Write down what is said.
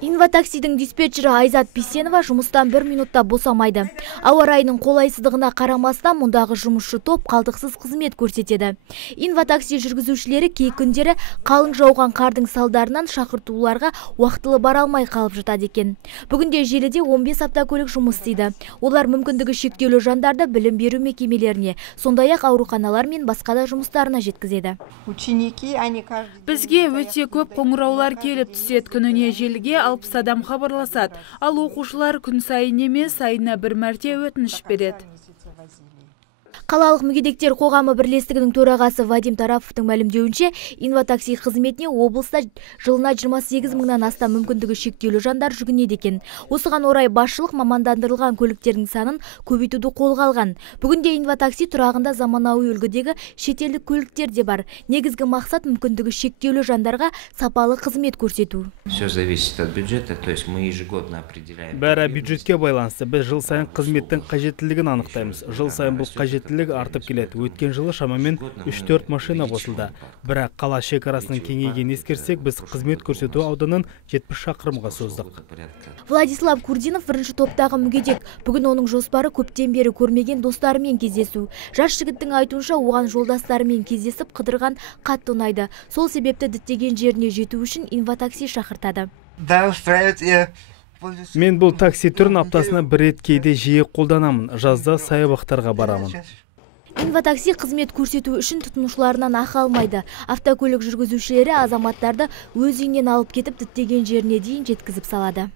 Инватаксидің диспетчері Айзат Бисенова жұмыстан 1 минутта босамайды. Ауа райының қолайсыздығына қарамастан мұндағы жұмысшы топ қалдықсыз қызмет көрсетеді. Инватакси жүргізушілері кей күндері қалың жауған қардың салдарынан шақыртуларға уақытылы бара алмай қалып жатады екен. Бүгінде желіде 15 автокөлік жұмыс істейді. Олар мүмкіндігі шектеулі жандарды білім беру мекемелеріне, сондай-ақ ауруханалар мен басқа да жұмыстарына жеткізеді. Бізге өте көп қоңыраулар келіп түседі. Күніне желіге 60 адам хабарласады. Ал оқушылар күн сайын емес, айына 1 мәрте өтініш береді. Қалалық мүгедектер қоғамы бірлестігінің төрағасы Вадим Тарафовтың мәлімдеуінше, инватакси қызметіне облыста жылына 28 мыңнан астам мүмкіндігі шектеулі жандар жүгінеді екен. Осыған орай басшылық мамандандырылған көліктердің санын көбейтуді қолға алған. Бүгінде инватакси тұрағында заманауи үлгідегі шетелдік көліктер де бар. Негізгі мақсат мүмкіндігі шектеулі жандарға сапалы қызмет көрсету. Все зависит от бюджета, то есть мы ежегодно определяем. Бәрі бюджетке байланысты. Біз жыл сайын қызметтің қажеттілігін анықтаймыз. Жыл сайын бұл қажеттілік артып келеді. Өткен жылы шамамен 3-4 машина қосылды. Бірақ қала шекарасының кеңейгенін ескерсек, біз қызмет көрсету ауданын 70 шақырымға создық. Владислав Курдинов бірінші топтағы мүгедек. Бүгін оның жоспары көптен бері көрмеген достарымен кездесу. Жас жігіттің айтуынша, оған жолдастарымен кездесіп қыдырған қатты ұнайды. Сол себепті діттеген жеріне жету үшін инватакси шақыртады. Мен бұл такси түрін аптасына 1 рет кейде жиі қолданамын. Жазда саябақтарға барамын. Инватакси қызмет көрсету үшін тұтынушыларынан ақы алмайды. Автокөлік жүргізушілері азаматтарды өз үйінен алып кетіп діттеген жеріне дейін жеткізіп салады.